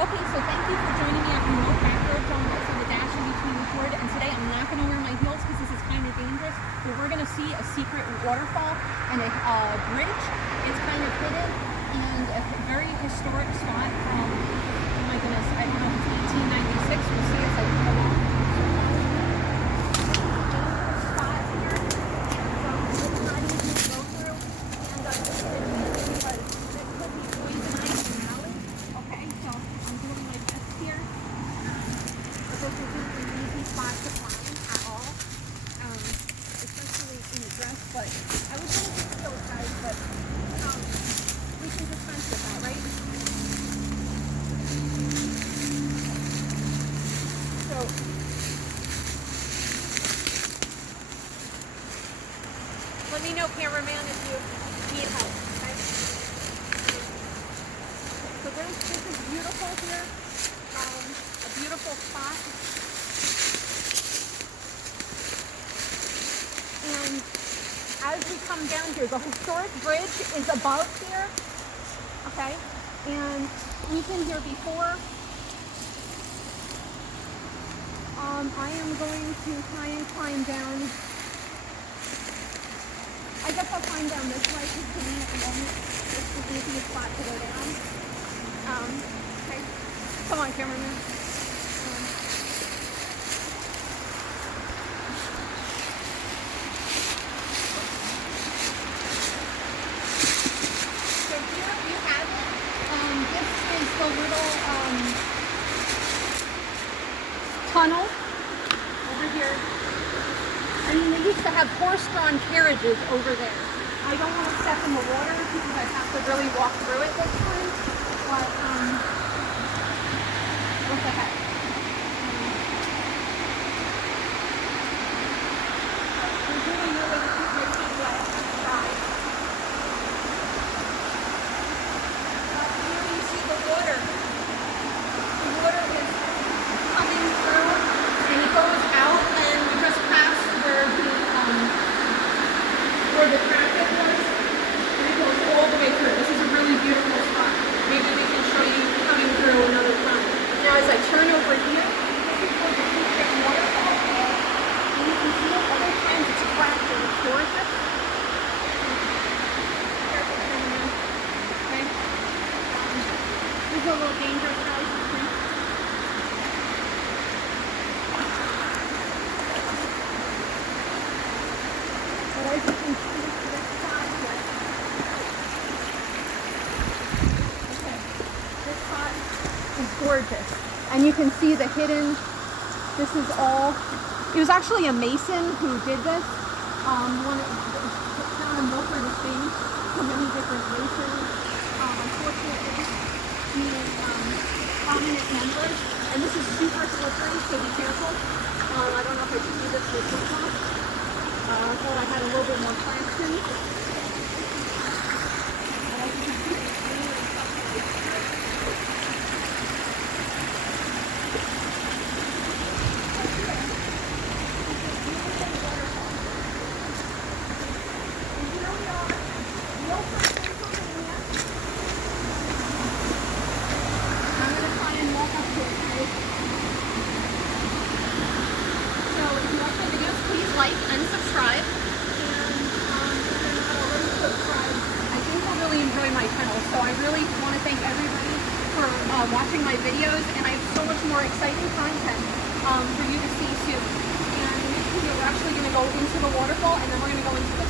Okay, so thank you for joining me at Remote-Backroad-Jungles with a dash in between the cord. And today I'm not going to wear my heels because this is kind of dangerous, but we're going to see a secret waterfall and a bridge. It's kind of hidden and a very historic spot from, oh my goodness, I don't know if it's 1896. We'll see as I go along. Spot here, it's not easy to go through, and this is because it could be poisonized in the alley. Okay, so I'm doing my best here. But this isn't an easy spot to find at all, especially in a dress. But I was going to do heels, guys, but we can dispense with that, right? So let me know, cameraman, if you need help. Okay? So this is beautiful here. A beautiful spot. And as we come down here, the historic bridge is above here. Okay? And we've been here before. I am going to try and climb down. I guess I'll climb down this way because to me at the moment it's the easiest spot to go down. Okay. Come on, cameraman. So here you have it. This is the little tunnel over here. I mean, they used to have horse-drawn carriages over there. I don't want to step in the water because I have to really walk through it this time. But, what the heck? There's really no way to keep my feet wet. Let's try. Here you see the water. The water is coming through, and it goes out, and we just passed where the traffic was, and it goes all the way through. This is a really beautiful spot. Maybe we can show you coming through another time. Now as I turn over here, this is where the secret waterfall is, and you can see it other times it's cracked and it's gorgeous. Careful, cameraman. Okay. This is a little dangerous, guys. As you can see, this spot here. Okay, this spot is gorgeous. And you can see the hidden, this is all, it was actually a mason who did this. Found a Milford estate from many different masons. Unfortunately, being prominent members. And this is super slippery, so be careful. I don't know if I should do this with TikTok. I thought I had a little bit more traction. I'm going to try and walk up to it. So if you like my videos, please like and subscribe. And if you're not already subscribed, I think you'll really enjoy my channel. So I really want to thank everybody for watching my videos, and I have so much more exciting content for you to see soon. And in this video, we're actually going to go into the waterfall, and then we're going to go into the